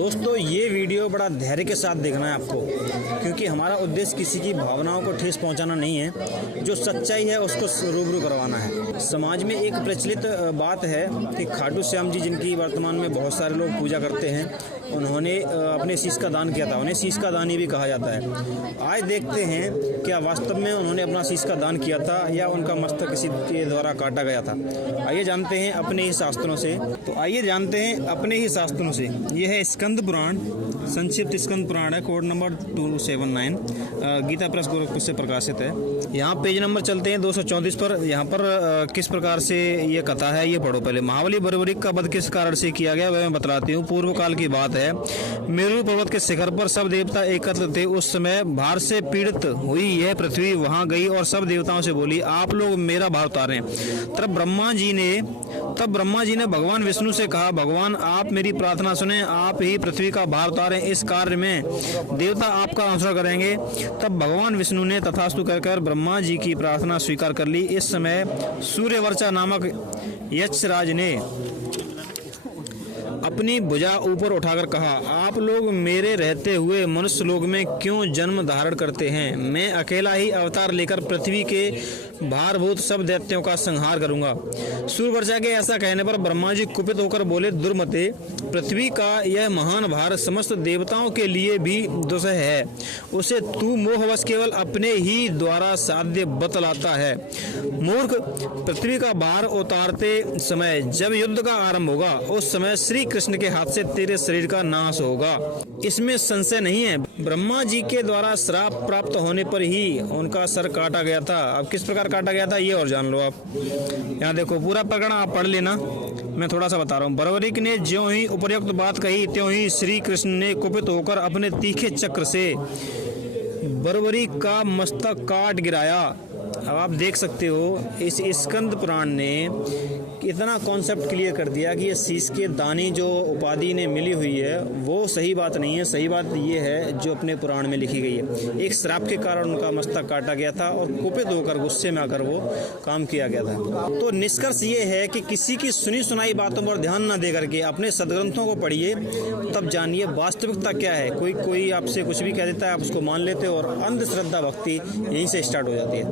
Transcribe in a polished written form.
दोस्तों ये वीडियो बड़ा धैर्य के साथ देखना है आपको, क्योंकि हमारा उद्देश्य किसी की भावनाओं को ठेस पहुंचाना नहीं है। जो सच्चाई है उसको रूबरू करवाना है। समाज में एक प्रचलित बात है कि खाटू श्याम जी, जिनकी वर्तमान में बहुत सारे लोग पूजा करते हैं, उन्होंने अपने शीश का दान किया था। उन्हें शीश का दानी भी कहा जाता है। आज देखते हैं क्या वास्तव में उन्होंने अपना शीश का दान किया था या उनका मस्तक किसी के द्वारा काटा गया था। आइए जानते हैं अपने ही शास्त्रों से। यह है स्कंद पुराण, संक्षिप्त स्कंद पुराण है, code number 279, Gita Press Gorakhpur से प्रकाशित है। यहाँ पेज नंबर चलते हैं 234 पर। यहाँ पर किस प्रकार से ये कथा है ये पढ़ो पहले। महाबली बर्बरीक का वध किस कारण से किया गया वह मैं बतलाती हूँ। पूर्व काल की बात है। मेरू पर्वत के शिखर पर सब देवता एकत्र थे। उस समय भार से पीड़ित हुई यह पृथ्वी वहां गई और सब देवताओं से बोली, आप लोग मेरा भार उतारें। तब ब्रह्मा जी ने भगवान विष्णु से कहा, भगवान आप मेरी प्रार्थना सुने, आप ही पृथ्वी का भार उतारें। इस कार्य में देवता आपका अनुसरण करेंगे। तब भगवान विष्णु ने तथास्तु कहकर ब्रह्मा जी की प्रार्थना स्वीकार कर ली। इस समय सूर्यवर्चा नामक यक्षराज ने अपनी भुजा ऊपर उठाकर कहा, आप लोग मेरे रहते हुए मनुष्य लोक में क्यों जन्म धारण करते हैं? मैं अकेला ही अवतार लेकर पृथ्वी के भारभूत सब दैत्यों का संहार करूंगा। सूर्यवर्चा के ऐसा कहने पर ब्रह्मा जी कुपित होकर बोले, दुर्मते, पृथ्वी का यह महान भार समस्त देवताओं के लिए भी दुस्सह है। उसे तू मोहवश केवल अपने ही द्वारा साध्य बतलाता है। मूर्ख, पृथ्वी का भार उतारते समय जब युद्ध का आरंभ होगा उस समय श्री कृष्ण के हाथ से तेरे शरीर का नाश होगा, इसमें संशय नहीं है। ब्रह्मा जी के द्वारा श्राप प्राप्त होने पर ही उनका सर काटा गया था। अब किस प्रकार काटा गया था ये और जान लो आप। यहाँ देखो पूरा प्रकरण आप पढ़ लेना, मैं थोड़ा सा बता रहा हूँ। बर्बरीक ने ज्यों ही उपर्युक्त बात कही त्यों ही श्री कृष्ण ने कुपित होकर अपने तीखे चक्र से बर्बरीक का मस्तक काट गिराया। अब आप देख सकते हो इस स्कंद पुराण ने इतना कॉन्सेप्ट क्लियर कर दिया कि ये शीश के दानी जो उपाधि ने मिली हुई है वो सही बात नहीं है। सही बात ये है जो अपने पुराण में लिखी गई है। एक श्राप के कारण उनका मस्तक काटा गया था और कुपित होकर गुस्से में आकर वो काम किया गया था। तो निष्कर्ष ये है कि किसी की सुनी सुनाई बातों पर ध्यान न दे करके अपने सदग्रंथों को पढ़िए, तब जानिए वास्तविकता क्या है। कोई आपसे कुछ भी कह देता है, आप उसको मान लेते हो और अंधश्रद्धा भक्ति यहीं से स्टार्ट हो जाती है।